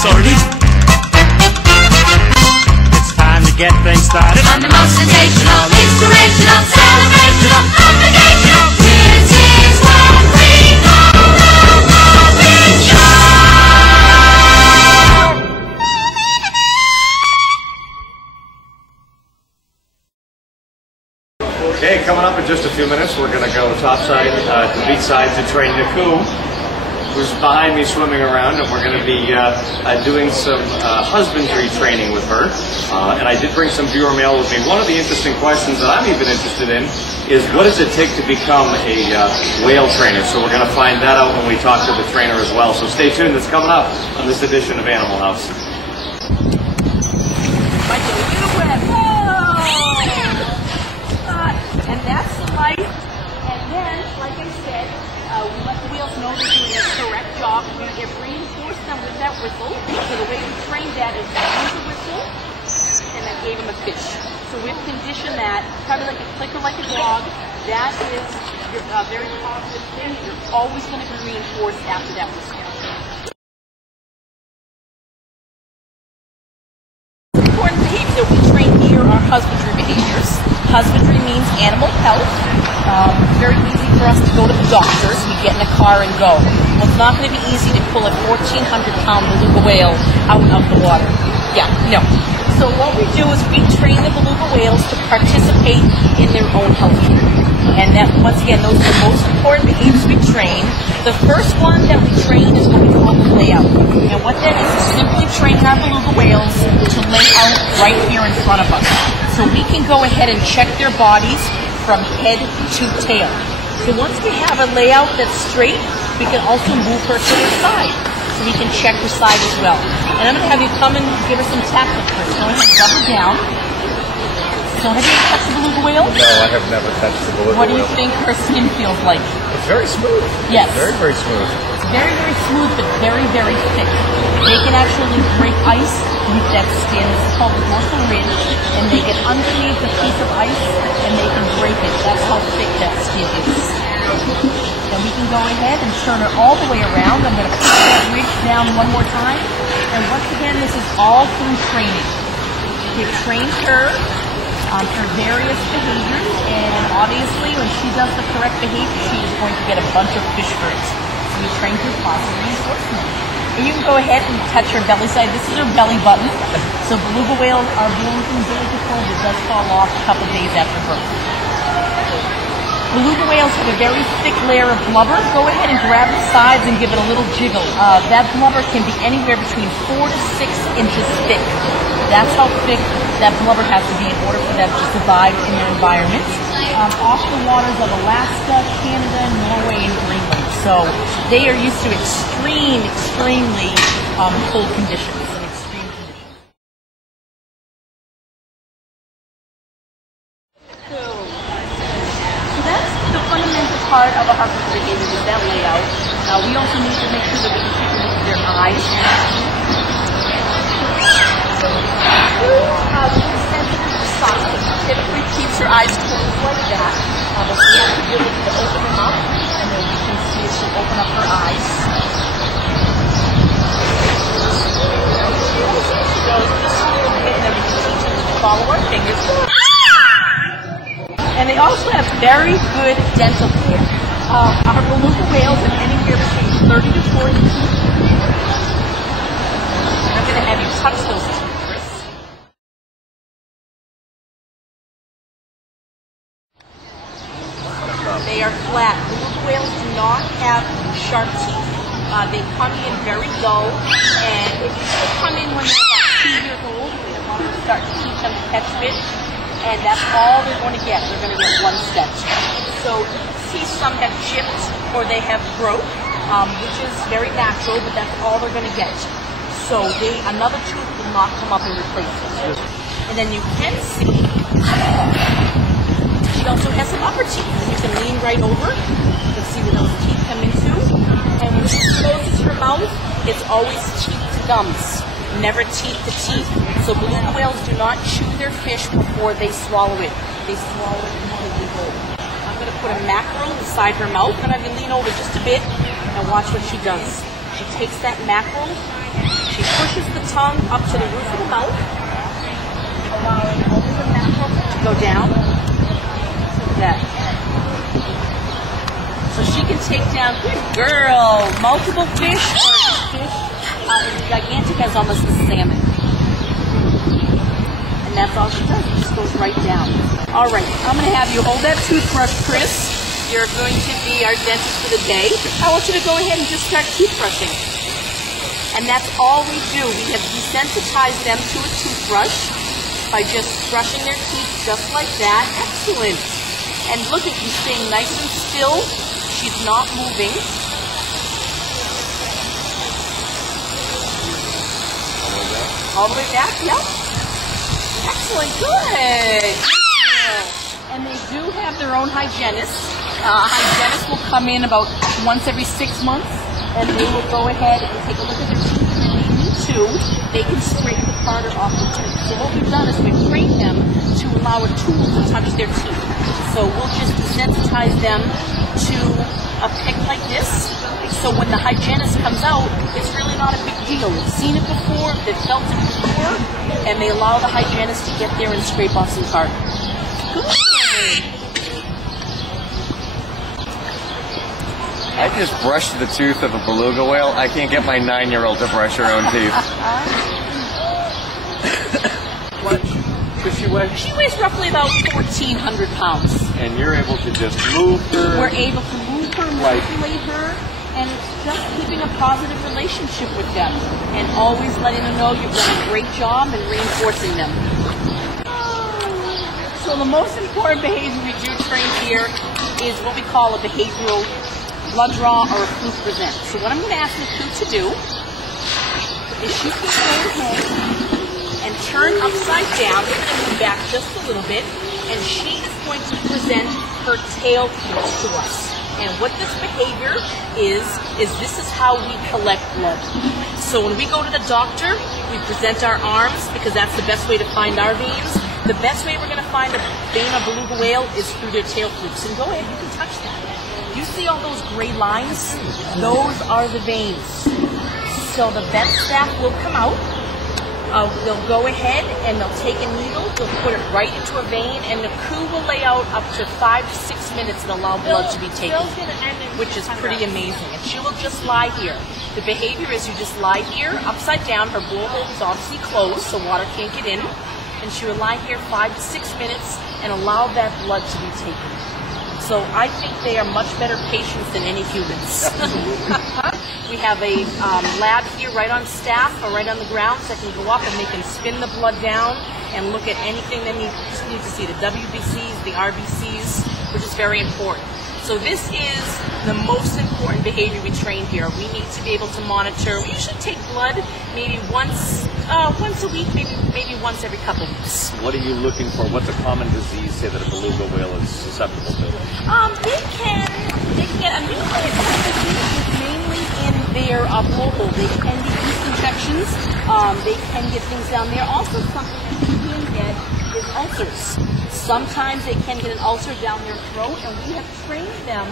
sorted. It's time to get things started On the most sensational, inspirational, celebrational, obligational, this is what we call the show. Okay, coming up in just a few minutes, we're going to go topside to beachside to train Naku, who's behind me swimming around, and we're going to be doing some husbandry training with her. And I did bring some viewer mail with me. One of the interesting questions that I'm even interested in is, what does it take to become a whale trainer? So we're going to find that out when we talk to the trainer as well. So stay tuned, it's coming up on this edition of Animal House. And that's the light. And then, like I said, we let the whales know they're doing a correct job. We're going to reinforce them with that whistle. So the way we trained that is that was a whistle, and I gave them a fish. So we've conditioned that, probably like a clicker like a dog. That is your very positive thing. You're always going to be reinforced after that whistle. Important behaviors that we train here are husbandry behaviors. Husbandry means animal health. It's very easy for us to go to the doctors. We get in a car and go. Well, it's not going to be easy to pull a 1,400-pound beluga whale out of the water. Yeah, no. So what we do is we train the beluga whales to participate in their own health care. And that, once again, those are the most important behaviors we train. The first one that we train is what we call the layout. And what that is simply training our beluga whales to lay out right here in front of us. So we can go ahead and check their bodies from head to tail. So once we have a layout that's straight, we can also move her to the side. So we can check her side as well. And I'm going to have you come and give her some tackling first. Go ahead and rub her down. So have you touched the beluga whale? No, I have never touched the beluga whale. What do you think her skin feels like? It's very smooth. Yes. Very, very smooth. It's very, very smooth, but very, very thick. They can actually break ice with that skin. It's called the dorsal ridge. And they get underneath a piece of ice and they can break it. That's how thick that skin is. Then we can go ahead and turn her all the way around. I'm going to put that ridge down one more time. And once again, this is all through training. We've trained her for various behaviors, and obviously when she does the correct behavior, she is going to get a bunch of fish birds. So we train through positive reinforcement. And you can go ahead and touch her belly side. This is her belly button. So beluga whales are born with umbilical cord that does fall off a couple days after birth. Beluga whales have a very thick layer of blubber. Go ahead and grab the sides and give it a little jiggle. That blubber can be anywhere between 4 to 6 inches thick. That's how thick that blubber has to be in order for them to survive in their environment. Off the waters of Alaska, Canada, Norway, and Greenland. So they are used to extremely cold conditions and extreme conditions. So that's the fundamental part of a husbandry behavior with that layout. We also need to make sure that we can keep them with their eyes. Typically keeps her eyes closed like that. But she has the ability to open them up, and then we can see if she'll open up her eyes. She goes just a little bit, and then we can teach her to follow our fingers. And they also have very good dental care. Our beluga whales have anywhere between 30 to 40 teeth. I'm going to have you touch those teeth. They are flat. Beluga whales do not have sharp teeth. They come in very dull, and if you come in when they're about 2 years old, we want to start to teach them to catch fish, and that's all they're going to get. They're going to get one step. So you can see some have chipped or they have broke, which is very natural, but that's all they're going to get. So another tooth will not come up and replace it. And then you can see she also has some upper teeth. You can lean right over. You can see where those teeth come into. And when she closes her mouth, it's always teeth to gums, never teeth to teeth. So beluga whales do not chew their fish before they swallow it. They swallow it completely whole. I'm going to put a mackerel inside her mouth, and I'm going to lean over just a bit and watch what she does. She takes that mackerel, she She pushes the tongue up to the roof of the mouth, allowing only the mackerel to go down. Like that. So she can take down, good girl, multiple fish, as gigantic as almost a salmon. And that's all she does. It just goes right down. All right, I'm going to have you hold that toothbrush, Chris. You're going to be our dentist for the day. I want you to go ahead and just start toothbrushing. And that's all we do. We have desensitized them to a toothbrush by just brushing their teeth just like that. Excellent. And look at you staying nice and still. She's not moving. All the way back, yep. Excellent, good. And they do have their own hygienist. Hygienist will come in about once every 6 months, and they will go ahead and take a look at their teeth. If they need to, they can scrape the tartar off the tooth. So what we've done is we've trained them to allow a tool to touch their teeth. So we'll just desensitize them to a pick like this. So when the hygienist comes out, it's really not a big deal. They've seen it before, they've felt it before, and they allow the hygienist to get there and scrape off some tartar. Good. I just brushed the tooth of a beluga whale. I can't get my 9-year-old to brush her own teeth. What does she weigh? She weighs roughly about 1,400 pounds. And you're able to just move her. We're able to move her, manipulate her, and it's just keeping a positive relationship with them. And always letting them know you've done a great job and reinforcing them. So the most important behavior we do train here is what we call a behavioral blood draw or a fluke present. So what I'm going to ask Naku to do is she can go ahead and turn upside down, and back just a little bit, and she is going to present her tail flukes to us. And what this behavior is this is how we collect blood. So when we go to the doctor, we present our arms because that's the best way to find our veins. The best way we're going to find a vein of beluga whale is through their tail flukes. And go ahead, you can touch that. You see all those gray lines? Those are the veins. So the vet staff will come out. They'll go ahead and they'll take a needle, they'll put it right into a vein, and Naku will lay out up to 5 to 6 minutes and allow blood to be taken, which is pretty amazing. And she will just lie here. The behavior is you just lie here, upside down. Her blowhole is obviously closed, so water can't get in. And she will lie here 5 to 6 minutes and allow that blood to be taken. So I think they are much better patients than any humans. We have a lab here right on staff or right on the grounds that can go up and they can spin the blood down and look at anything that you need to see, the WBCs, the RBCs, which is very important. So this is the most important behavior we train here. We need to be able to monitor. We usually take blood maybe once a week, maybe once every couple of weeks. What are you looking for? What's a common disease, say, that a beluga whale is susceptible to? They can get a disease mainly in their blowhole. They can get yeast infections. They can get things down there. Also, something that you can get is ulcers. Sometimes they can get an ulcer down their throat, and we have trained them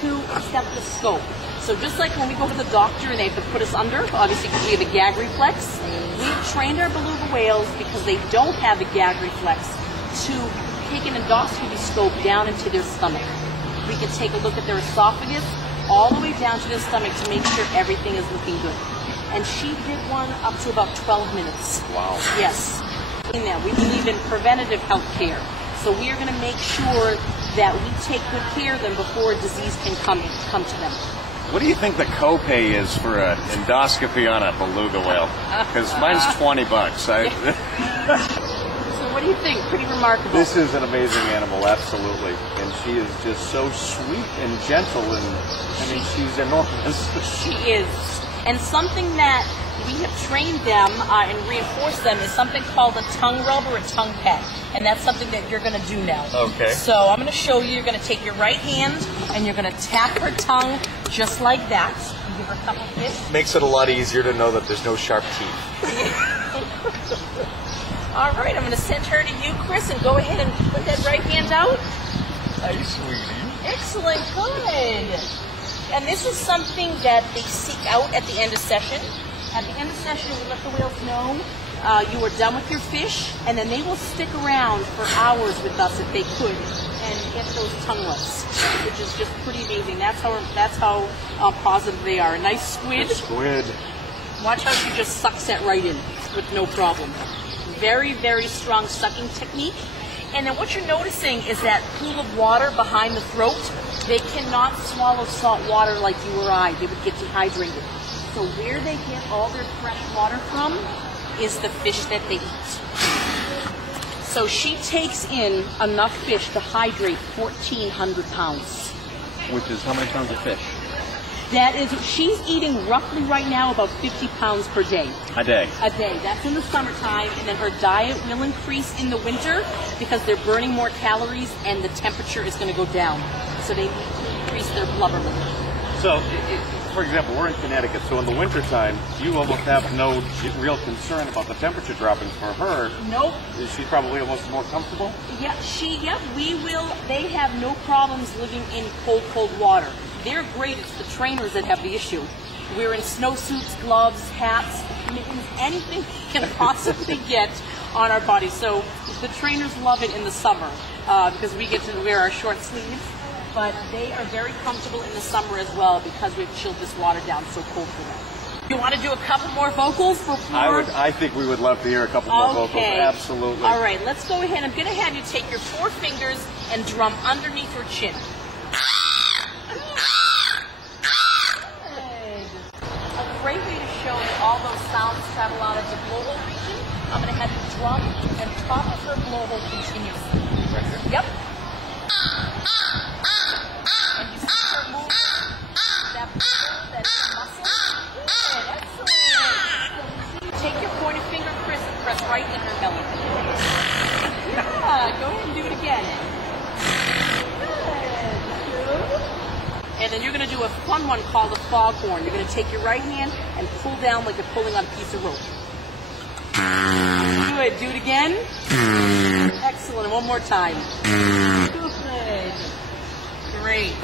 to accept the scope. So just like when we go to the doctor and they have to put us under, obviously because we have a gag reflex, we've trained our beluga whales because they don't have a gag reflex to take an endoscopy scope down into their stomach. We can take a look at their esophagus all the way down to their stomach to make sure everything is looking good. And she did one up to about 12 minutes. Wow. Yes. We believe in preventative health care. So we are going to make sure that we take good care of them before a disease can come to them. What do you think the copay is for an endoscopy on a beluga whale? Because mine's $20. So what do you think? Pretty remarkable. This is an amazing animal, absolutely. And she is just so sweet and gentle, and I mean, she's enormous. She is. And something that we have trained them and reinforced them is something called a tongue rub or a tongue pet. And that's something that you're going to do now. Okay. So I'm going to show you. You're going to take your right hand and you're going to tap her tongue just like that. You give her a couple fish. makes it a lot easier to know that the's no sharp teeth. All right, I'm going to send her to you, Chris, and go ahead and put that right hand out. Hi, sweetie. Excellent, good. And this is something that they seek out at the end of session. At the end of the session, we let the whales know you are done with your fish, and then they will stick around for hours with us if they could, and get those tongue lifts, which is just pretty amazing. That's how positive they are. A nice squid. Squid. Watch how she just sucks that right in with no problem. Very, very strong sucking technique. And then what you're noticing is that pool of water behind the throat. They cannot swallow salt water like you or I. They would get dehydrated. So where they get all their fresh water from is the fish that they eat. So she takes in enough fish to hydrate 1,400 pounds. Which is how many pounds of fish? That is, she's eating roughly right now about 50 pounds per day. A day? A day. That's in the summertime, and then her diet will increase in the winter because they're burning more calories and the temperature is going to go down. So they need to increase their blubber level. So, for example, we're in Connecticut, so in the wintertime, you almost have no real concern about the temperature dropping for her. Nope. Is she probably almost more comfortable? Yeah, we will. They have no problems living in cold water. They're great. It's the trainers that have the issue. We're in snowsuits, gloves, hats, mittens, anything we can possibly get on our bodies. So the trainers love it in the summer because we get to wear our short sleeves. But they are very comfortable in the summer as well because we've chilled this water down so cold for them. You want to do a couple more vocals before? I think we would love to hear a couple more vocals. Absolutely. All right, let's go ahead. I'm going to have you take your 4 fingers and drum underneath your chin. A great way to show that all those sounds travel out of the blowhole region. I'm going to have you drum and top of her blowhole continuously. Right here? Yep. And you see her move that blowhole, that muscle. Good, excellent. Take your pointed finger, press right in her belly. Yeah, go ahead and do it again. And then you're going to do a fun one called a foghorn. You're going to take your right hand and pull down like you're pulling on a piece of rope. Good. Do it again. Excellent. One more time. Good. Great.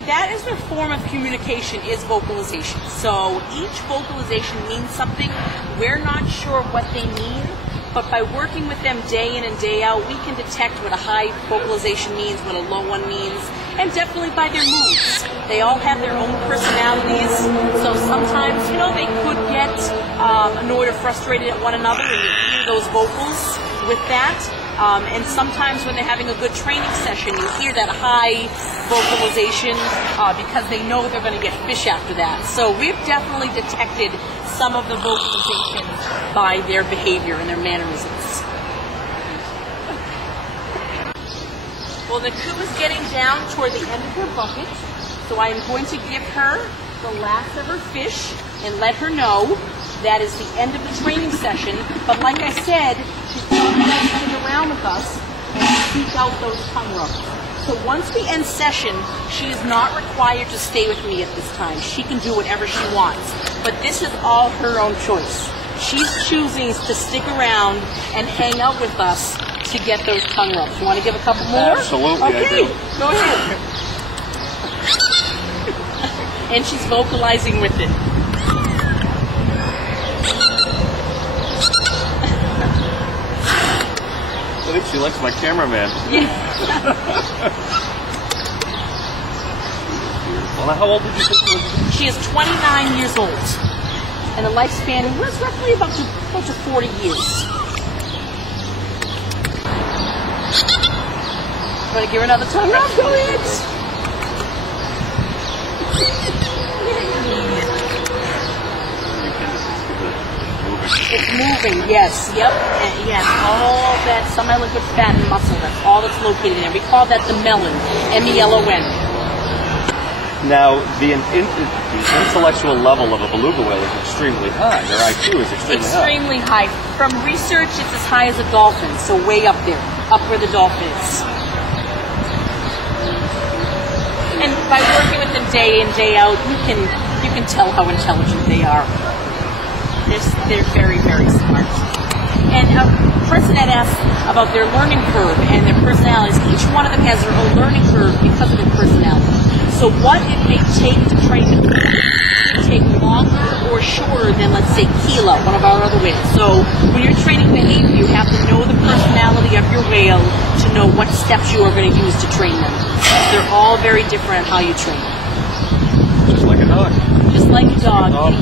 That is their form of communication, is vocalization. So each vocalization means something. We're not sure what they mean, but by working with them day in and day out, we can detect what a high vocalization means, what a low one means, and definitely by their moods. They all have their own personalities, so sometimes, they could get annoyed or frustrated at one another, and you hear those vocals with that. And sometimes when they're having a good training session, you hear that high vocalization because they know they're going to get fish after that. So we've definitely detected some of the vocalizations by their behavior and their mannerisms. Well, Naku is getting down toward the end of her bucket, so I am going to give her the last of her fish and let her know that is the end of the training session. But like I said, she's going to stick around with us and seek out those tongue rubs. So once we end session, she is not required to stay with me at this time. She can do whatever she wants. But this is all her own choice. She's choosing to stick around and hang out with us to get those tongue rubs. You want to give a couple more? Absolutely, okay, I do. Go ahead. And she's vocalizing with it. I think she likes my cameraman. Yeah. Well, how old did you say she was? She is 29 years old. And the lifespan was roughly about to 40 years. Want to give her another tongue rub? Go ahead. It's moving, yes, yep, and yes, all that semi-liquid fat and muscle, that's all that's located in there. We call that the melon, M-E-L-O-N. Now, the intellectual level of a beluga whale is extremely high. Their IQ is extremely high. From research, it's as high as a dolphin, so way up there, up where the dolphin is. And by working with them day in, day out, you can tell how intelligent they are. They're very, very smart. And a person had asked about their learning curve and their personalities. Each one of them has their own learning curve because of their personality. So what it may take to train them take longer or shorter than, let's say, Kilo, one of our other whales. So when you're training behavior, you have to know the personality of your whale to know what steps you are going to use to train them. They're all very different how you train them. Just like a dog. Just like a dog.